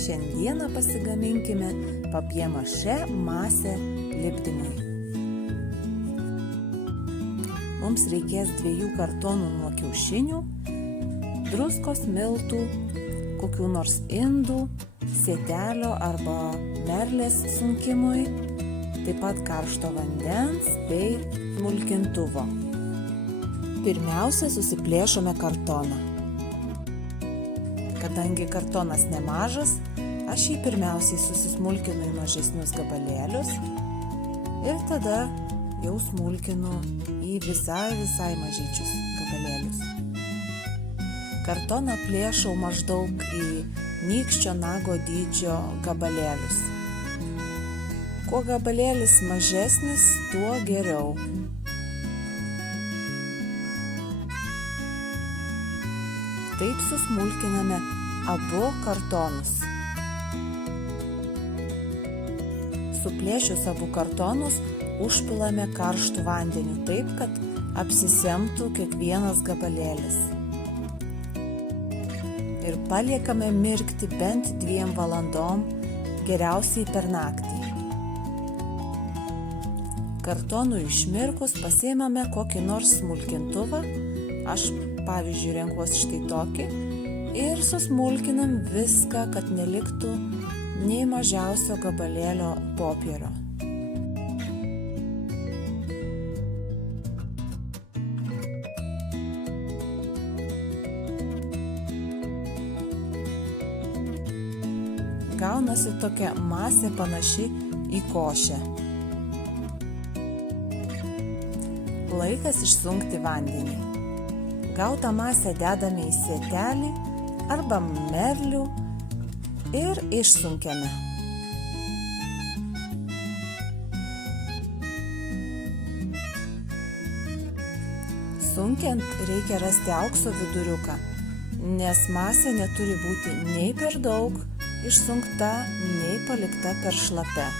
Šiandieną pasigaminkime papjė-mašė masę lipdymui. Mums reikės 2 kartonų nuo kiaušinių, druskos, miltų, kokių nors indų, sėtelio arba merlės sunkimui, taip pat karšto vandens bei smulkintuvo. Pirmiausia, susiplėšome kartoną. Kadangi kartonas nemažas, aš jį pirmiausiai susismulkinu į mažesnius gabalėlius ir tada jau smulkinu į visai mažyčius gabalėlius. Kartoną plėšau maždaug į nykščio nago dydžio gabalėlius. Kuo gabalėlis mažesnis, tuo geriau. Taip susmulkiname abu kartonus. Suplėšius abu kartonus užpilame karštu vandeniu taip, kad apsisemtų kiekvienas gabalėlis. Ir paliekame mirkti bent 2 valandom, geriausiai per naktį. Kartonui išmirkus pasiėmame kokį nors smulkintuvą, aš pavyzdžiui renkuosi štai tokį, ir susmulkinam viską, kad neliktų nei mažiausio gabalėlio popierio. Gaunasi tokia masė panaši į košę. Laikas išsunkti vandenį. Gautą masę dedame į sėtelį arba merlių ir išsunkiame. Sunkiant reikia rasti aukso viduriuką, nes masė neturi būti nei per daug išsunkta, nei palikta per šlapia.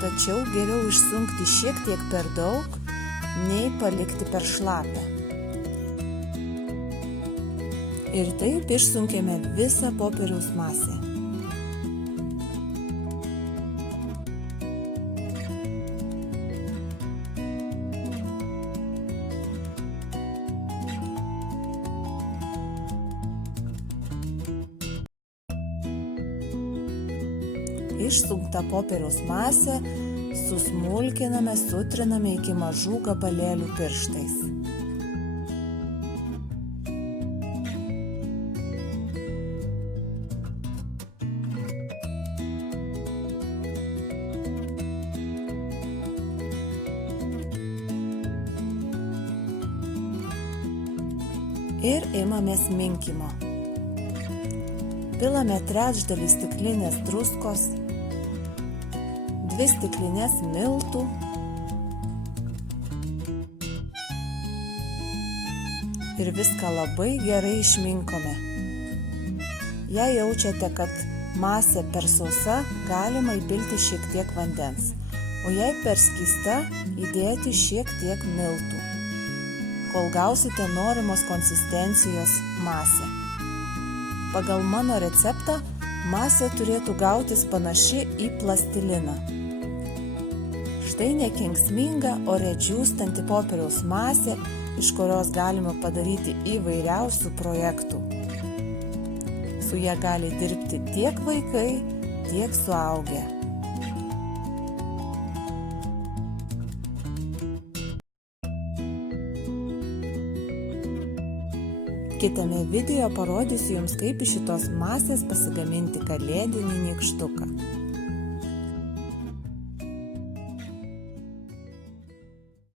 Tačiau geriau išsunkti šiek tiek per daug, nei palikti per šlapę. Ir taip išsunkėme visą popieriaus masę. Išsunktą popieriaus masę susmulkiname, sutriname iki mažų gabalėlių pirštais. Ir imamės minkimo. Pilame 1/3 stiklinės druskos, 2 stiklinės miltų, ir viską labai gerai išminkome. Jei jaučiate, kad masė per sausa, galima įpilti šiek tiek vandens, o jei per skysta, įdėti šiek tiek miltų, kol gausite norimos konsistencijos masę. Pagal mano receptą masė turėtų gautis panaši į plastiliną. Štai nekenksminga ore džiūstanti popieriaus masė, iš kurios galima padaryti įvairiausių projektų. Su ja gali dirbti tiek vaikai, tiek suaugę. Kitame video parodysiu jums, kaip iš šitos masės pasigaminti kalėdinį nykštuką.